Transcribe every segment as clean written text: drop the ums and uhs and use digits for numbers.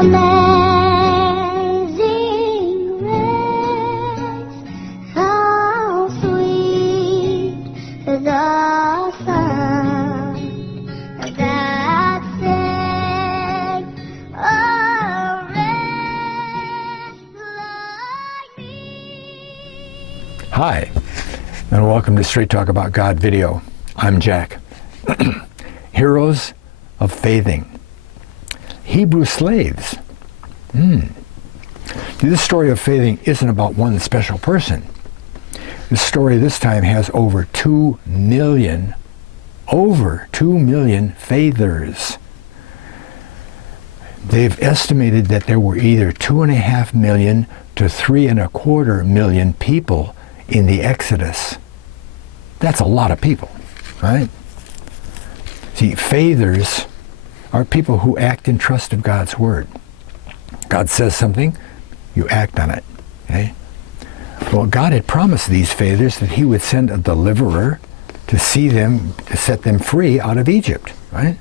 Amazing grace, how sweet the sound that saved a wretch like me. Hi, and welcome to Straight Talk About God video. I'm Jack. Heroes of Faithing. Hebrew slaves. This story of faithing isn't about one special person. This story this time has over 2 million faithers. They've estimated that there were either 2.5 million to 3.25 million people in the Exodus. That's a lot of people, right? See, faithers are people who act in trust of God's word. God says something, you act on it. Okay? Well, God had promised these faithers that he would send a deliverer to set them free out of Egypt, right?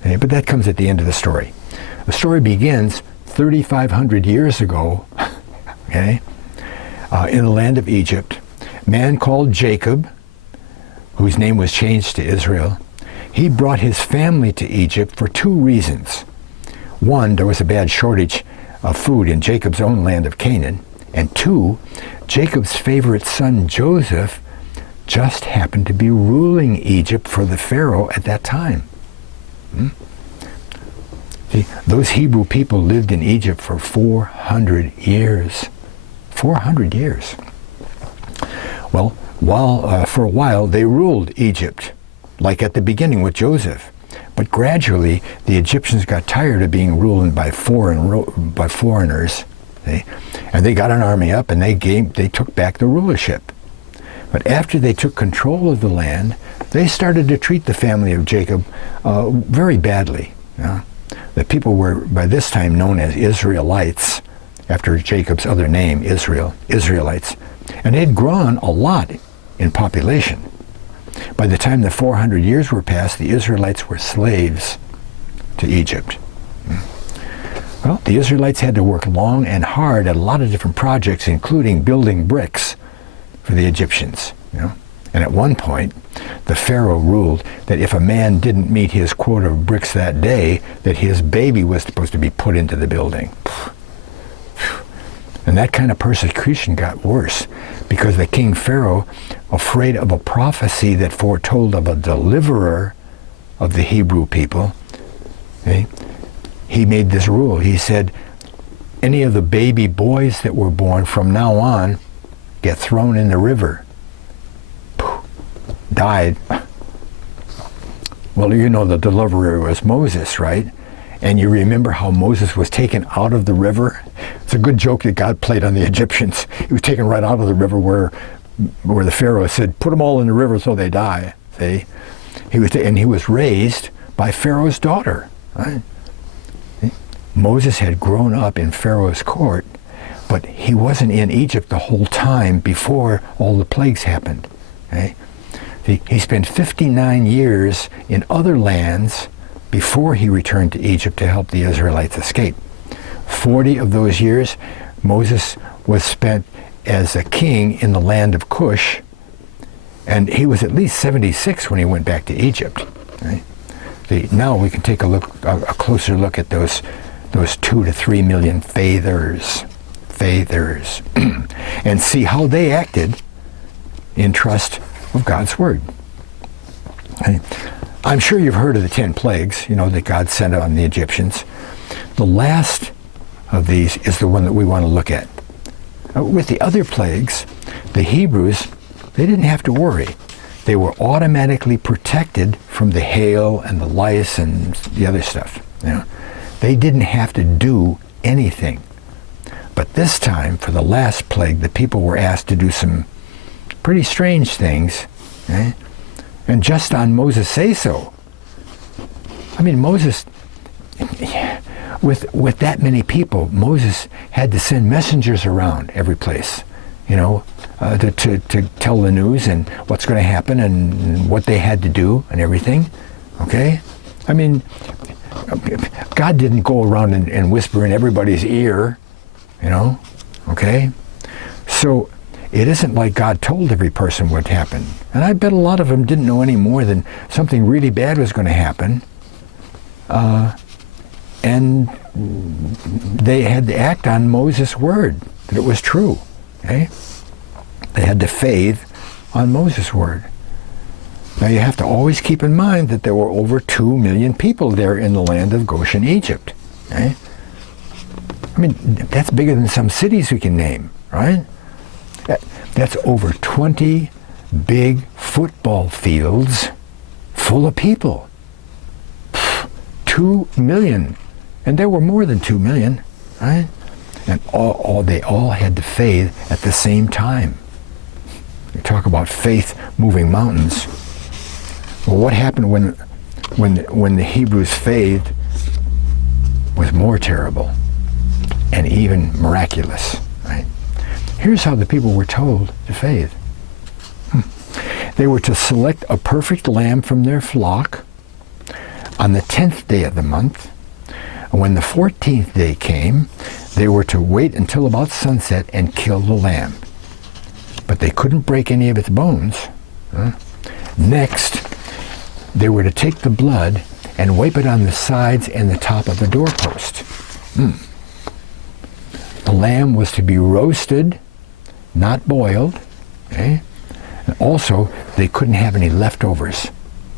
Okay? But that comes at the end of the story. The story begins 3,500 years ago, okay, in the land of Egypt. A man called Jacob, whose name was changed to Israel, he brought his family to Egypt for 2 reasons. One, there was a bad shortage of food in Jacob's own land of Canaan. And 2, Jacob's favorite son Joseph just happened to be ruling Egypt for the Pharaoh at that time. See, those Hebrew people lived in Egypt for 400 years. 400 years. Well, for a while they ruled Egypt, like at the beginning with Joseph. But gradually, the Egyptians got tired of being ruled by foreigners, see? And they got an army up and they took back the rulership. But after they took control of the land, they started to treat the family of Jacob very badly. The people were by this time known as Israelites, after Jacob's other name, Israelites. And they'd grown a lot in population. By the time the 400 years were passed, the Israelites were slaves to Egypt. Well, the Israelites had to work long and hard at a lot of different projects, including building bricks for the Egyptians. And at one point, the Pharaoh ruled that if a man didn't meet his quota of bricks that day, that his baby was supposed to be put into the building. And that kind of persecution got worse because the king Pharaoh, afraid of a prophecy that foretold of a deliverer of the Hebrew people, he made this rule. He said, any of the baby boys that were born from now on get thrown in the river. Died. Well, you know the deliverer was Moses, right? And you remember how Moses was taken out of the river? It's a good joke that God played on the Egyptians. He was taken right out of the river where the Pharaoh said, put them all in the river so they die. See? He was raised by Pharaoh's daughter. Right? Moses had grown up in Pharaoh's court, but he wasn't in Egypt the whole time before all the plagues happened. Okay? He spent 59 years in other lands before he returned to Egypt to help the Israelites escape. 40 of those years, Moses was spent as a king in the land of Cush, and he was at least 76 when he went back to Egypt. Right? Now we can take a closer look at those 2 to 3 million faithers, and see how they acted in trust of God's word. Okay? I'm sure you've heard of the 10 plagues, that God sent on the Egyptians. The last of these is the one that we want to look at. With the other plagues, the Hebrews, they didn't have to worry. They were automatically protected from the hail and the lice and the other stuff. They didn't have to do anything. But this time, for the last plague, the people were asked to do some pretty strange things. Okay? And just on Moses' say-so. I mean, Moses, with that many people, Moses had to send messengers around every place, to tell the news and what's going to happen and what they had to do and everything. Okay? I mean, God didn't go around and whisper in everybody's ear, okay? So it isn't like God told every person what happened. And I bet a lot of them didn't know any more than something really bad was going to happen. And they had to act on Moses' word, that it was true, okay? They had to faith on Moses' word. Now you have to always keep in mind that there were over 2 million people there in the land of Goshen, Egypt. Okay? I mean, that's bigger than some cities we can name, right? That's over 20 big football fields full of people. 2 million. And there were more than 2 million, right? And they all had to faith at the same time. You talk about faith moving mountains. Well, what happened when the Hebrews' faith was more terrible and even miraculous, right? Here's how the people were told to faith. They were to select a perfect lamb from their flock on the 10th day of the month. And when the 14th day came, they were to wait until about sunset and kill the lamb. But they couldn't break any of its bones. Next, they were to take the blood and wipe it on the sides and the top of the doorpost. The lamb was to be roasted, not boiled. Okay? And also, they couldn't have any leftovers.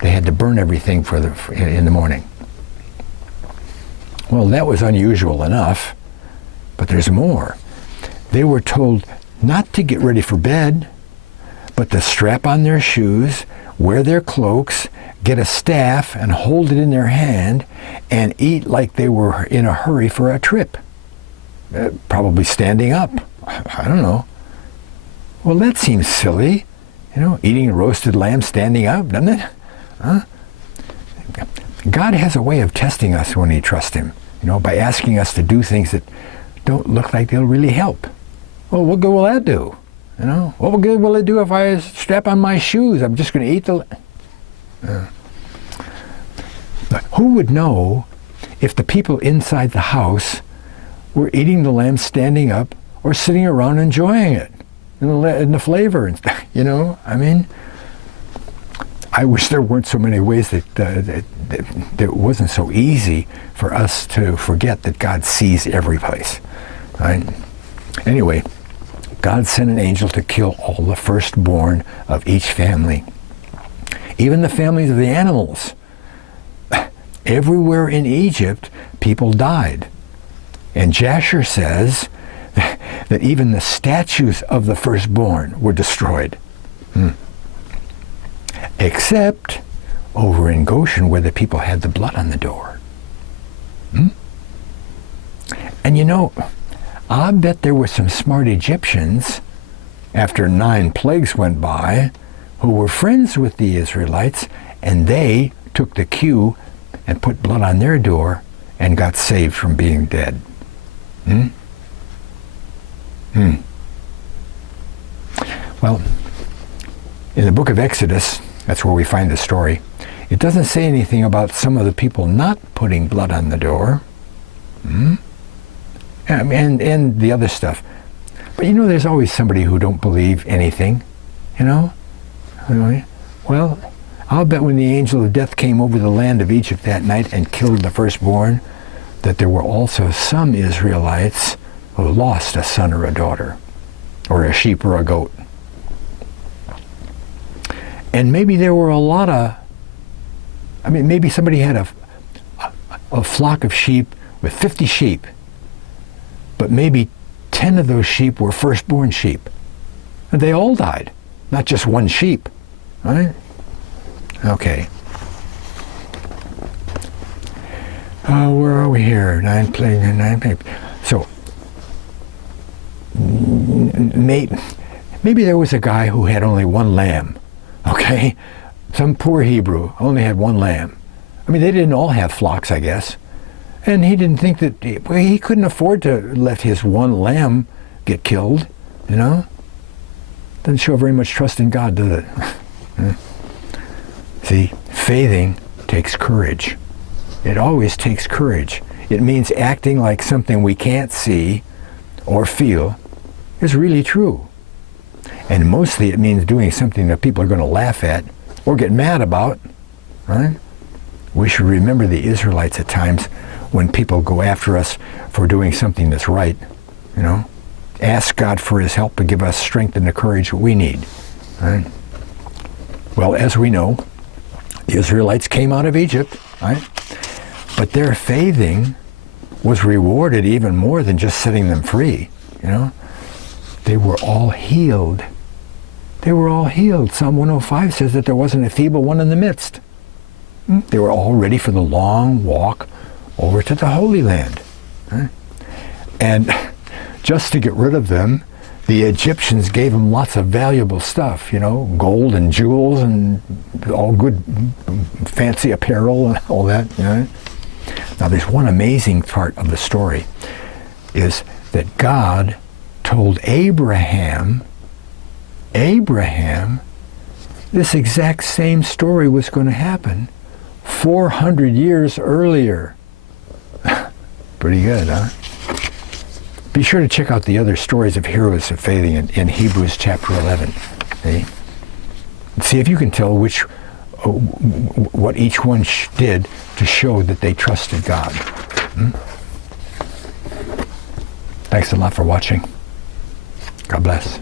They had to burn everything in the morning. Well, that was unusual enough, but there's more. They were told not to get ready for bed, but to strap on their shoes, wear their cloaks, get a staff and hold it in their hand and eat like they were in a hurry for a trip. Probably standing up. I don't know. Well, that seems silly. Eating a roasted lamb standing up, doesn't it? God has a way of testing us when we trust him, by asking us to do things that don't look like they'll really help. Well, what good will that do? What good will it do if I strap on my shoes? I'm just going to eat the... Who would know if the people inside the house were eating the lamb standing up or sitting around enjoying it and the flavor and stuff, I mean, I wish there weren't so many ways that it wasn't so easy for us to forget that God sees every place, right? Anyway, God sent an angel to kill all the firstborn of each family, even the families of the animals. Everywhere in Egypt, people died. And Jasher says that even the statues of the firstborn were destroyed. Except over in Goshen where the people had the blood on the door. And I bet there were some smart Egyptians, after 9 plagues went by, who were friends with the Israelites, and they took the cue and put blood on their door and got saved from being dead. Well, in the book of Exodus, that's where we find the story, it doesn't say anything about some of the people not putting blood on the door. And the other stuff. But there's always somebody who don't believe anything, Well, I'll bet when the angel of death came over the land of Egypt that night and killed the firstborn, that there were also some Israelites who lost a son or a daughter, or a sheep or a goat. And maybe there were a lot of, maybe somebody had a flock of sheep with 50 sheep, but maybe 10 of those sheep were firstborn sheep. And they all died, not just one sheep, right? Okay. Where are we here? 9 plagues. So, maybe there was a guy who had only one lamb, okay? Some poor Hebrew only had one lamb. They didn't all have flocks, I guess. And he didn't think that, he couldn't afford to let his one lamb get killed, Doesn't show very much trust in God, does it? See, faithing takes courage. It always takes courage. It means acting like something we can't see or feel is really true. And mostly it means doing something that people are going to laugh at or get mad about, right? We should remember the Israelites at times when people go after us for doing something that's right, you know. Ask God for his help to give us strength and the courage we need, right? Well, as we know, the Israelites came out of Egypt, right? But their faithing was rewarded even more than just setting them free, you know. They were all healed. They were all healed. Psalm 105 says that there wasn't a feeble one in the midst. They were all ready for the long walk over to the Holy Land. Right? And just to get rid of them, the Egyptians gave them lots of valuable stuff, you know, gold and jewels and all good fancy apparel and all that. You know? Now there's one amazing part of the story is that God told Abraham, this exact same story was going to happen 400 years earlier. Pretty good, huh? Be sure to check out the other stories of heroes of faith in Hebrews chapter 11. See if you can tell what each one did to show that they trusted God. Thanks a lot for watching. God bless.